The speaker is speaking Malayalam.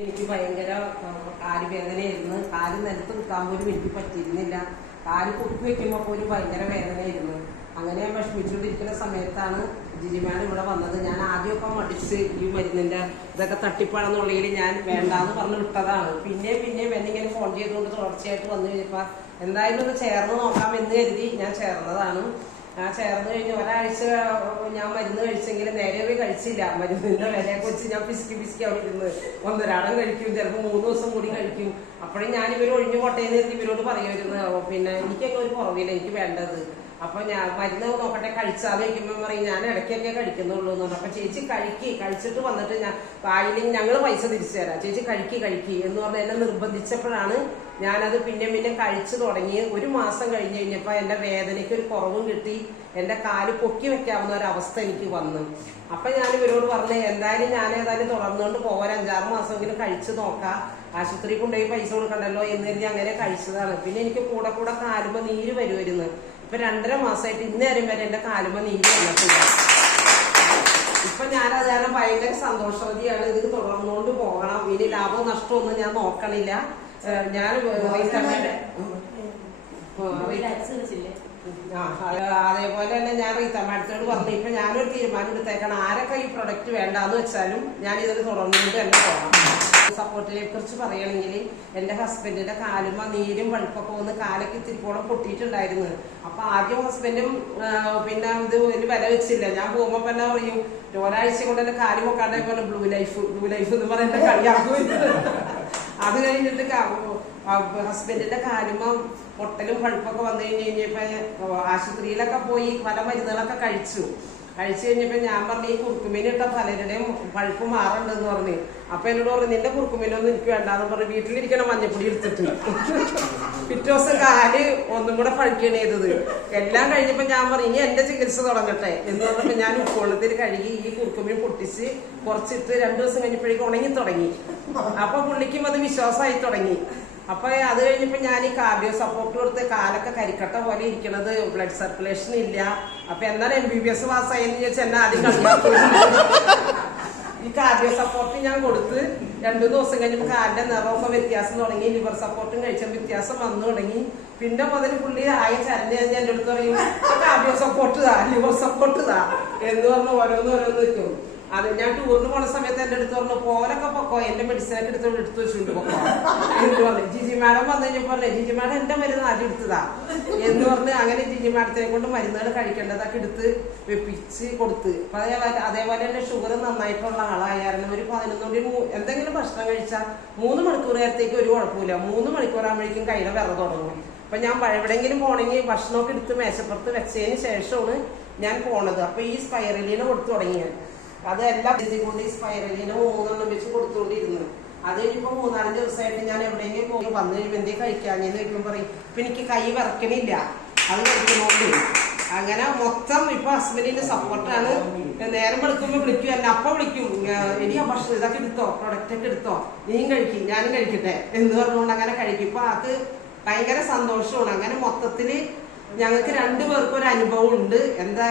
എനിക്ക് ഭയങ്കര കാലുവേദനയായിരുന്നു. കാല് നിലത്ത് നിൽക്കാൻ പോലും എനിക്ക് പറ്റിയിരുന്നില്ല. കാല് കുത്തി വെക്കുമ്പോൾ പോലും ഭയങ്കര വേദനയായിരുന്നു. അങ്ങനെ ഞാൻ വിഷമിച്ചുകൊണ്ടിരിക്കുന്ന സമയത്താണ് ജിജിമാൻ ഇവിടെ വന്നത്. ഞാൻ ആദ്യമൊക്കെ മടിച്ച് ഈ മരുന്നിന്റെ ഇതൊക്കെ തട്ടിപ്പാണെന്നുള്ളതിൽ ഞാൻ വേണ്ടാന്ന് പറഞ്ഞു വിട്ടതാണ്. പിന്നെ എന്നിങ്ങനെ ഫോൺ ചെയ്തുകൊണ്ട് തുടർച്ചയായിട്ട് വന്നു കഴിഞ്ഞപ്പോൾ എന്തായാലും ഒന്ന് ചേർന്ന് നോക്കാം എന്ന് കരുതി ഞാൻ ചേർന്നതാണ്. ഞാൻ ചേർന്ന് കഴിഞ്ഞ് ഒരാഴ്ച ഞാൻ മരുന്ന് കഴിച്ചെങ്കിൽ നേരെ പോയി കഴിച്ചില്ല. മരുന്നിന്റെ വിലയൊക്കെ വെച്ച് ഞാൻ പിശുക്കി അവിടെ ഇരുന്ന് ഒന്നൊരാടം കഴിക്കും, ചിലപ്പോൾ 3 ദിവസം കൂടി കഴിക്കും. അപ്പോഴും ഞാൻ ഇവർ ഒഴിഞ്ഞു പോട്ടേന്ന് കരുതി ഇവരോട് പറയുമായിരുന്നു, പിന്നെ എനിക്കൊക്കെ ഒരു കുറവില്ല, എനിക്ക് വേണ്ടത്. അപ്പൊ ഞാൻ മരുന്ന് നോക്കട്ടെ കഴിച്ചാന്ന് വെക്കുമ്പോൾ പറയും ഞാൻ ഇടയ്ക്കൊക്കെ കഴിക്കുന്നുള്ളൂ എന്ന് പറഞ്ഞു. അപ്പൊ ചേച്ചി കഴിച്ചിട്ട് വന്നിട്ട് ഞാൻ ആയില്ലെങ്കിൽ ഞങ്ങൾ പൈസ തിരിച്ചു തരാം, ചേച്ചി കഴിക്കി എന്ന് പറഞ്ഞ് എന്നെ നിർബന്ധിച്ചപ്പോഴാണ് ഞാനത് പിന്നെ കഴിച്ചു തുടങ്ങി. 1 മാസം കഴിഞ്ഞ് കഴിഞ്ഞപ്പോൾ എന്റെ വേദനയ്ക്ക് ഒരു കുറവും കിട്ടി. എന്റെ കാല് പൊക്കി വെക്കാവുന്ന ഒരു അവസ്ഥ എനിക്ക് വന്നു. അപ്പൊ ഞാൻ ഇവരോട് പറഞ്ഞു, എന്തായാലും ഞാൻ ഏതായാലും തുടർന്നുകൊണ്ട് പോകാൻ 5-6 മാസമെങ്കിലും കഴിച്ചു നോക്കാം, ആശുപത്രി കൊണ്ടുപോയി പൈസ കൊടുക്കണ്ടല്ലോ എന്ന് കരുതി അങ്ങനെ കഴിച്ചതാണ്. പിന്നെ എനിക്ക് കൂടെ കാലുമ്പോ നീര് വരുമായിരുന്നു. ഇപ്പൊ 2.5 മാസമായിട്ട് ഇന്നേരം വരെ എന്റെ കാലുമ്പോ നീര് വന്നിട്ടില്ല. ഇപ്പൊ ഞാനത് കാരണം ഭയങ്കര സന്തോഷവതിയാണ്. ഇത് തുടർന്നുകൊണ്ട് പോകണം. ഇനി ലാഭവും നഷ്ടമൊന്നും ഞാൻ നോക്കണില്ല. ഞാൻ അതേപോലെ തന്നെ ഞാൻ റീത്തമ്മയോട് പറഞ്ഞു, ഇപ്പൊ ഞാനൊരു തീരുമാനം എടുത്തേക്കണം. ആരൊക്കെ ഈ പ്രൊഡക്റ്റ് വേണ്ടാന്ന് വെച്ചാലും ഞാൻ ഇതിന് തുടർന്നുകൊണ്ട് തന്നെ പോകണം. സപ്പോർട്ടിനെ കുറിച്ച് പറയുകയാണെങ്കിൽ എന്റെ ഹസ്ബൻഡിന്റെ കാലുമ്മ നീരും പഴുപ്പൊക്കെ വന്ന് കാലൊക്കെ ഇത്തിരിപ്പോളം പൊട്ടിയിട്ടുണ്ടായിരുന്നു. അപ്പൊ ആദ്യം ഹസ്ബൻഡും പിന്നെ ഇത് ഒരു വില വെച്ചില്ല. ഞാൻ പോകുമ്പോ തന്നെ പറയും, ഒരാഴ്ച കൊണ്ട് എന്റെ കാല് പൊക്കാണ്ടായി പോലെ ബ്ലൂ ലൈഫ് എന്ന് പറയുന്ന കളിയാക്കും. അത് കഴിഞ്ഞിട്ട് ഹസ്ബൻഡിന്റെ കാലുമ്മ പൊട്ടലും പഴുപ്പൊക്കെ വന്നു കഴിഞ്ഞപ്പോ ആശുപത്രിയിലൊക്കെ പോയി പല മരുന്നുകളൊക്കെ കഴിച്ചു കഴിഞ്ഞപ്പോ ഞാൻ പറഞ്ഞു, ഈ കുറുക്കുമീനിട്ട പലരുടെയും പഴുപ്പ് മാറുണ്ടെന്ന് പറഞ്ഞു. അപ്പൊ എന്നോട് പറഞ്ഞു, നിന്റെ കുറുക്കുമീനൊന്നും എനിക്ക് വേണ്ടാന്ന് പറഞ്ഞു വീട്ടിലിരിക്കണ മഞ്ഞപ്പൊടി എടുത്തിട്ട് പിറ്റേ ദിവസം കാല് ഒന്നും കൂടെ പഴുക്കുകയാണ് ചെയ്തത്. എല്ലാം കഴിഞ്ഞപ്പോ ഞാൻ പറഞ്ഞു, ഇനി എന്റെ ചികിത്സ തുടങ്ങട്ടെ എന്ന് പറഞ്ഞപ്പോ ഞാൻ ഉപ്പുവെള്ളത്തിൽ കഴുകി ഈ കുറുക്കുമീൻ പൊട്ടിച്ച് കുറച്ചിട്ട് 2 ദിവസം കഴിഞ്ഞപ്പോഴേക്കും ഉണങ്ങി തുടങ്ങി. അപ്പൊ പുള്ളിക്കും അത് വിശ്വാസമായി തുടങ്ങി. അപ്പൊ അത് കഴിഞ്ഞപ്പോ ഞാൻ ഈ കാർഡിയോ സപ്പോർട്ട് കൊടുത്ത് കാലൊക്കെ കരിക്കട്ട പോലെ ഇരിക്കണത്, ബ്ലഡ് സർക്കുലേഷൻ ഇല്ല. അപ്പൊ എന്താണ് MBBS പാസ്സായെന്ന് ചോദിച്ചാൽ എന്നെ ആദ്യം കളിയാക്കും. ഈ കാർഡിയോ സപ്പോർട്ട് ഞാൻ കൊടുത്ത് 2 ദിവസം കഴിഞ്ഞപ്പോൾ കാലിന്റെ നിറമൊക്കെ വ്യത്യാസം തുടങ്ങി. ലിവർ സപ്പോർട്ടും കഴിച്ച വ്യത്യാസം വന്നു തുടങ്ങി. പിന്നെ മുതൽ പുള്ളി ആയ ചരഞ്ഞ് കഴിഞ്ഞ് എന്റെ അടുത്ത് പറയും, കാർഡിയോ സപ്പോർട്ട് താ, ലിവർ സപ്പോർട്ട് താ എന്ന് പറഞ്ഞ് ഓരോന്ന് വെക്കും. അത് ഞാൻ ടൂറിന് പോണ സമയത്ത് എന്റെ അടുത്ത് പറഞ്ഞു, പോലൊക്കെ പൊക്കോ, എന്റെ മെഡിസിനൊക്കെ എടുത്ത് വെച്ചിട്ടുണ്ട് പൊക്കോ എന്ന് പറഞ്ഞു. ജിജി മാഡം വന്നു കഴിഞ്ഞപ്പോ പറഞ്ഞു, ജിജി മാഡം എന്റെ മരുന്ന് ആദ്യം എടുത്തതാ എന്ന് പറഞ്ഞ് അങ്ങനെ ജിജി മാഡത്തിനെ കൊണ്ട് മരുന്നുകൾ കഴിക്കേണ്ടതൊക്കെ എടുത്ത് വെപ്പിച്ച് കൊടുത്ത്. അപ്പൊ അതേപോലെ തന്നെ ഷുഗർ നന്നായിട്ടുള്ള ആളായിരുന്നു. ഒരു 11 എന്തെങ്കിലും ഭക്ഷണം കഴിച്ചാൽ 3 മണിക്കൂർ നേരത്തേക്ക് ഒരു കുഴപ്പമില്ല. 3 മണിക്കൂർ ആകുമ്പോഴേക്കും കയ്യിലെ വിറ തുടങ്ങും. അപ്പൊ ഞാൻ എവിടെയെങ്കിലും പോണെങ്കിൽ ഭക്ഷണമൊക്കെ എടുത്ത് മേശപ്പുറത്ത് വെച്ചതിന് ശേഷമാണ് ഞാൻ പോണത്. അപ്പൊ ഈ സ്പൈറലിനെ കൊടുത്തു തുടങ്ങിയത് അതെല്ലാം കൊണ്ട് ഈ സ്പൈറലിന് 3 എണ്ണം വെച്ച് കൊടുത്തുകൊണ്ടിരുന്നു. അത് കഴിഞ്ഞപ്പോ 3-4 ദിവസമായിട്ട് ഞാൻ എവിടെയെങ്കിലും പോയി വന്നു കഴിയുമ്പോൾ എന്തേ കഴിക്കാഞ്ഞെന്ന് കഴിക്കുമ്പോൾ പറയും, ഇപ്പൊ എനിക്ക് കൈ വിറക്കണില്ല, അത് കഴിക്കുന്നോണ്ട്. അങ്ങനെ മൊത്തം ഇപ്പൊ ഹസ്ബൻഡിന്റെ സപ്പോർട്ടാണ്. നേരം വിളിക്കുമ്പോ വിളിക്കും, എന്നെ അപ്പൊ വിളിക്കും, ഇനി ആ ഭക്ഷണം ഇതൊക്കെ എടുത്തോ, പ്രൊഡക്റ്റ് ഒക്കെ എടുത്തോ, നീയും കഴിക്കും ഞാനും കഴിക്കട്ടെ എന്ന് പറഞ്ഞുകൊണ്ട് അങ്ങനെ കഴിക്കും. ഇപ്പൊ അത് ഭയങ്കര സന്തോഷമാണ്. അങ്ങനെ മൊത്തത്തില് ഞങ്ങൾക്ക് 2 പേർക്കും ഒരു അനുഭവം ഉണ്ട്. എന്താ